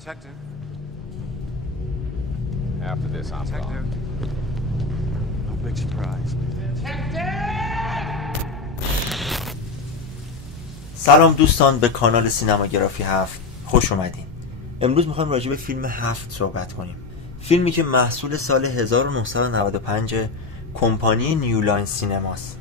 Detective. After this, I'm gone. No big surprise. سلام دوستان، به کانال سینماگرافی 7 خوش اومدین. امروز میخوایم راجع به فیلم 7 صحبت کنیم. فیلمی که محصول سال 1995 کمپانی نیو لاین سینماست.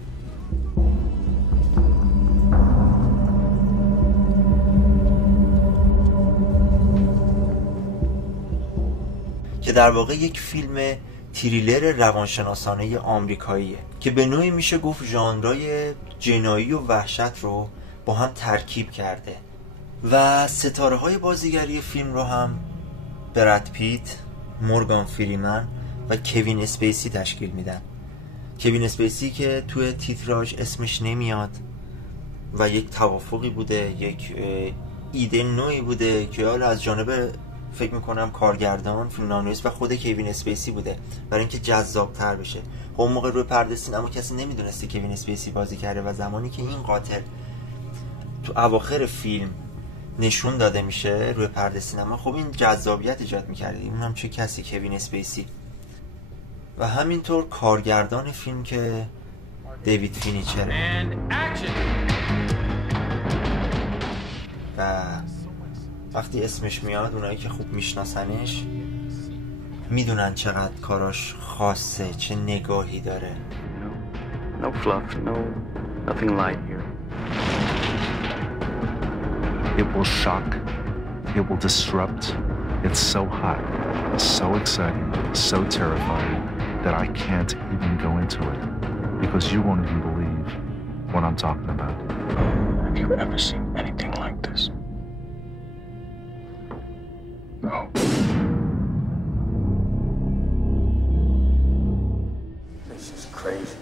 که در واقع یک فیلم تریلر روانشناسانه آمریکاییه که به نوعی میشه گفت ژانرهای جنایی و وحشت رو با هم ترکیب کرده و ستاره های بازیگری فیلم رو هم براد پیت، مورگان فریمن و کوین اسپیسی تشکیل میدن. کوین اسپیسی که توی تیتراژ اسمش نمیاد و یک توافقی بوده، یک ایده نوعی بوده که حالا از جانب فکر میکنم کارگردان، فیلمنامه‌نویس و خود کوین اسپیسی بوده برای اینکه جذاب‌تر بشه. خب اون موقع روی پرده سینما کسی نمیدونسته کوین اسپیسی بازی کرده و زمانی که این قاتل تو اواخر فیلم نشون داده میشه روی پرده سینما، خب این جذابیت ایجاد میکرده. اون هم چه کسی؟ کوین اسپیسی. و همینطور کارگردان فیلم که دیوید فینیچره و وقتی اسمش میاد اونایی که خوب میشناسنش میدونن چقدر کاراش خاصه، چه نگاهی داره. No fluff, nothing light here. It will shock, it will disrupt. It's so hot, so exciting, so terrifying that I can't even go into it because you won't even believe what I'm talking about. Have you ever seen anything like this? No. This is crazy.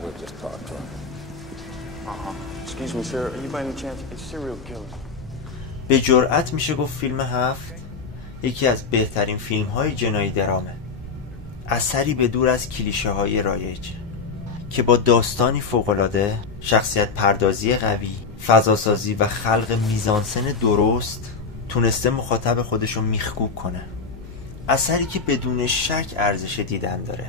We'll just talk to him. Excuse me, sir. Are you by any chance a serial killer? به جرئت میشه گفت فیلم 7 یکی از بهترین فیلم های جنایی درامه. اثری به دور از کلیشه های رایج که با داستانی فوق‌العاده، شخصیت پردازی قوی، فضاسازی و خلق میزانسن درست تونسته مخاطب خودشو میخکوب کنه. اثری که بدون شک ارزش دیدن داره.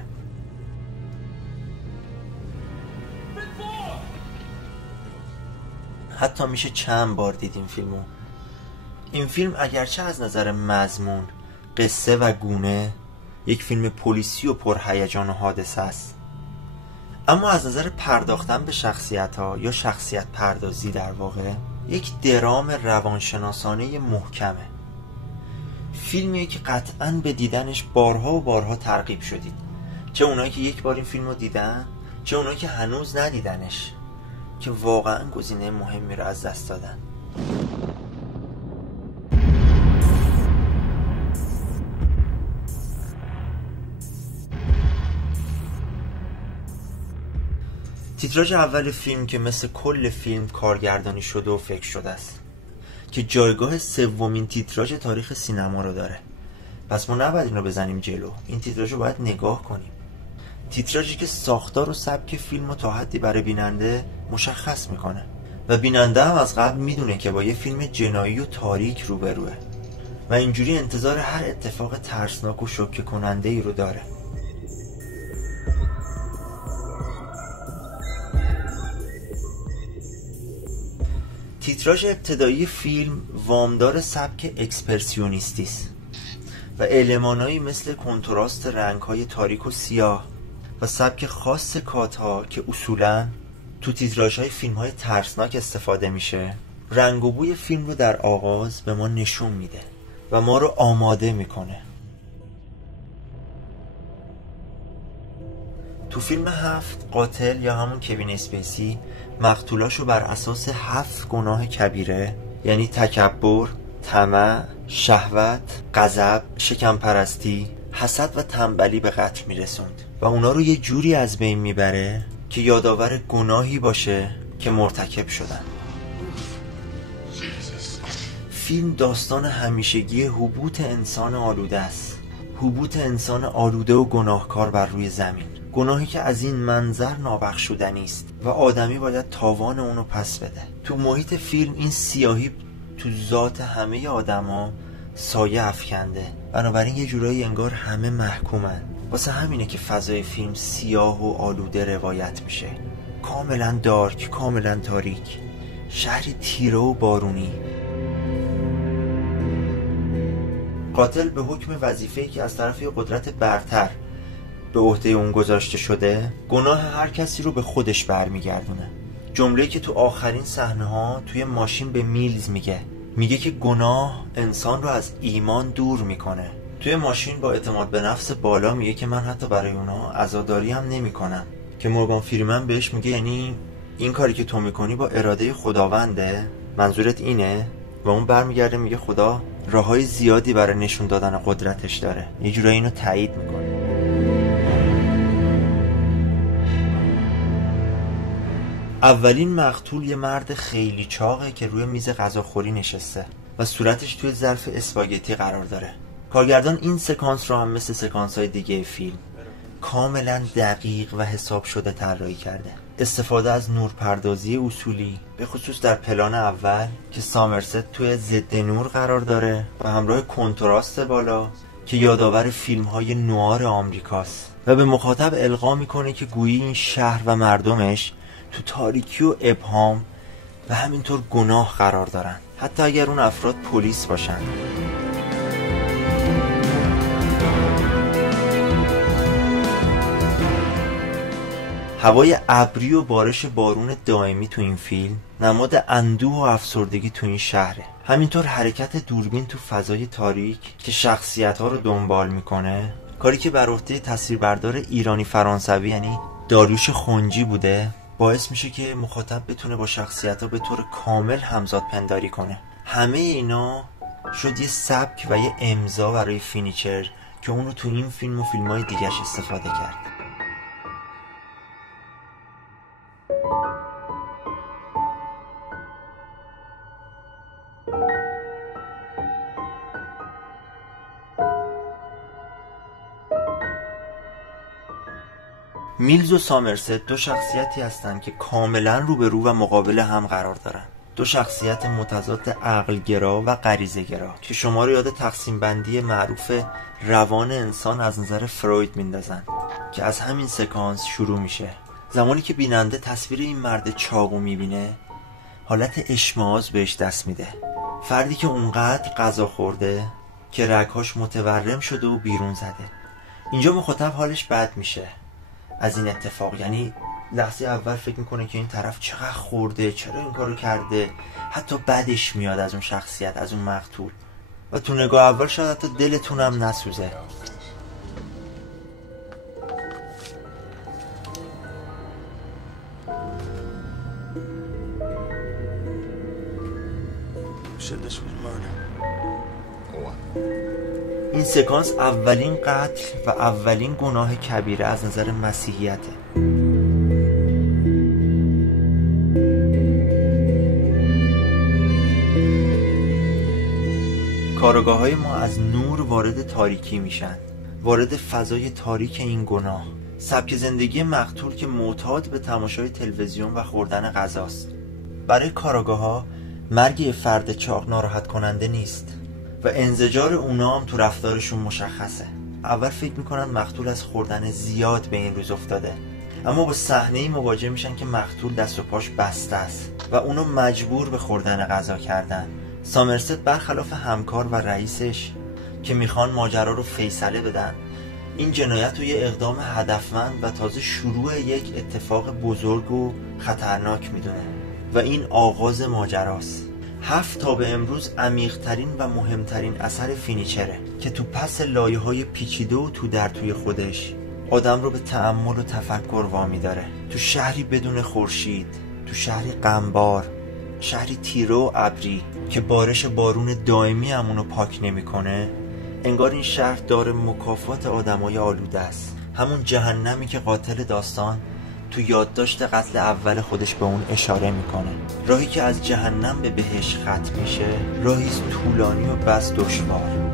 حتی میشه چند بار دید این فیلمو. این فیلم اگرچه از نظر مضمون، قصه و گونه یک فیلم پلیسی و پرهیجان و حادثه است، اما از نظر پرداختن به شخصیت‌ها یا شخصیت پردازی در واقع یک درام روانشناسانه محکمه. فیلمیه که قطعاً به دیدنش بارها و بارها ترغیب شدید، چه اونایی که یک بار این فیلم رو دیدن، چه اونایی که هنوز ندیدنش، که واقعاً گزینه مهمی رو از دست دادن. تیتراژ اول فیلم که مثل کل فیلم کارگردانی شده و فکر شده است که جایگاه سومین تیتراژ تاریخ سینما رو داره. پس ما نباید این رو بزنیم جلو، این تیتراژ رو باید نگاه کنیم. تیتراژی که ساختار و سبک فیلم رو تا حدی برای بیننده مشخص میکنه و بیننده هم از قبل میدونه که با یه فیلم جنایی و تاریک روبروه و اینجوری انتظار هر اتفاق ترسناک و شوکه کننده ای رو داره. تیتراژ ابتدایی فیلم وامدار سبک اکسپرسیونیستی است و المانایی مثل کنتراست رنگ‌های تاریک و سیاه و سبک خاص کات‌ها که اصولاً تو تیتراژهای فیلم‌های ترسناک استفاده میشه، رنگ و بوی فیلم رو در آغاز به ما نشون میده و ما رو آماده میکنه. تو فیلم 7 قاتل یا همون کوین اسپیسی مقتولاشو بر اساس 7 گناه کبیره، یعنی تکبر، طمع، شهوت، غضب، شکمپرستی، حسد و تنبلی به قتل میرسوند و اونا رو یه جوری از بین میبره که یادآور گناهی باشه که مرتکب شدن. فیلم داستان همیشگی حبوط انسان آلوده است، حبوط انسان آلوده و گناهکار بر روی زمین، گناهی که از این منظر نابخشودنی است و آدمی باید تاوان اونو پس بده. تو محیط فیلم این سیاهی تو ذات همه آدما سایه افکنده. بنابراین یه جورایی انگار همه محکومن. واسه همینه که فضای فیلم سیاه و آلوده روایت میشه، کاملا دارک، کاملا تاریک، شهری تیره و بارونی. قاتل به حکم وظیفه‌ای که از طرف قدرت برتر به عهده اون گذاشته شده، گناه هر کسی رو به خودش برمیگردونه. جمله‌ای که تو آخرین صحنه‌ها توی ماشین به میلز میگه که گناه انسان رو از ایمان دور میکنه. توی ماشین با اعتماد به نفس بالا میگه که من حتی برای اونا عزاداری هم نمیکنم. که مورگان فریمن بهش میگه یعنی این کاری که تو میکنی با اراده خداونده؟ منظورت اینه؟ و اون برمیگرده میگه خدا راههای زیادی برای نشون دادن قدرتش داره. یه جورایی اینو تایید میکنه. اولین مقتول یه مرد خیلی چاقه که روی میز غذاخوری نشسته و صورتش توی ظرف اسپاگتی قرار داره. کارگردان این سکانس رو هم مثل سکانس های دیگه فیلم کاملا دقیق و حساب شده طراحی کرده. استفاده از نورپردازی اصولی، به خصوص در پلان اول که سامرست توی ضد نور قرار داره و همراه کنتراست بالا که یادآور فیلم های نوار آمریکاست و به مخاطب القا میکنه که گویی این شهر و مردمش تو تاریکی و ابهام و همینطور گناه قرار دارن، حتی اگر اون افراد پلیس باشن. هوای ابری و بارش بارون دائمی تو این فیلم نماد اندوه و افسردگی تو این شهره. همینطور حرکت دوربین تو فضای تاریک که شخصیت‌ها رو دنبال میکنه، کاری که بر عهده تصویربردار ایرانی فرانسوی یعنی داریوش خنجی بوده، باعث میشه که مخاطب بتونه با شخصیت‌ها به طور کامل همزاد پنداری کنه. همه اینا شد یه سبک و یه امضا برای فینیچر که اون رو تو این فیلم و فیلم‌های دیگه‌اش استفاده کرد. میلز و سامرست دو شخصیتی هستند که کاملا روبرو و مقابل هم قرار دارن. دو شخصیت متضاد عقلگرا و غریزه‌گرا که شما رو یاد تقسیم بندی معروف روان انسان از نظر فروید میندازن که از همین سکانس شروع میشه. زمانی که بیننده تصویر این مرد چاقو میبینه، حالت اشمئز بهش دست میده. فردی که اونقدر غذا خورده که رگ‌هاش متورم شده و بیرون زده. اینجا مخاطب حالش بد میشه از این اتفاق. یعنی لحظه اول فکر میکنه که این طرف چقدر خورده، چرا این کارو کرده، حتی بدش میاد از اون شخصیت، از اون مقتول، و تو نگاه اول شاید حتی دلتونم نسوزه. این سکانس اولین قتل و اولین گناه کبیره از نظر مسیحیته. کارگاه‌های ما از نور وارد تاریکی میشن، وارد فضای تاریک این گناه. سبک زندگی مقتول که معتاد به تماشای تلویزیون و خوردن غذاست. برای کارگاه‌ها مرگ فرد چاق ناراحت کننده نیست و انزجار اونا هم تو رفتارشون مشخصه. اول فکر میکنن مقتول از خوردن زیاد به این روز افتاده، اما با صحنه‌ای مواجه میشن که مقتول دست و پاش بسته است و اونو مجبور به خوردن غذا کردن. سامرست برخلاف همکار و رئیسش که میخوان ماجرا رو فیصله بدن، این جنایت رو یه اقدام هدفمند و تازه شروع یک اتفاق بزرگ و خطرناک میدونه و این آغاز ماجراست. 7 تا به امروز عمیق‌ترین و مهمترین اثر فینیچره که تو پس لایه‌های پیچیده و تو در توی خودش آدم رو به تأمل و تفکر وامی داره. تو شهری بدون خورشید، تو شهری غمبار، شهری تیره و ابری که بارش بارون دائمی همونو پاک نمی‌کنه، انگار این شهر داره مکافات آدمای آلوده است. همون جهنمی که قاتل داستان تو یادداشت قتل اول خودش به اون اشاره میکنه. راهی که از جهنم به بهشت ختم میشه، راهی طولانی و بس دشوار.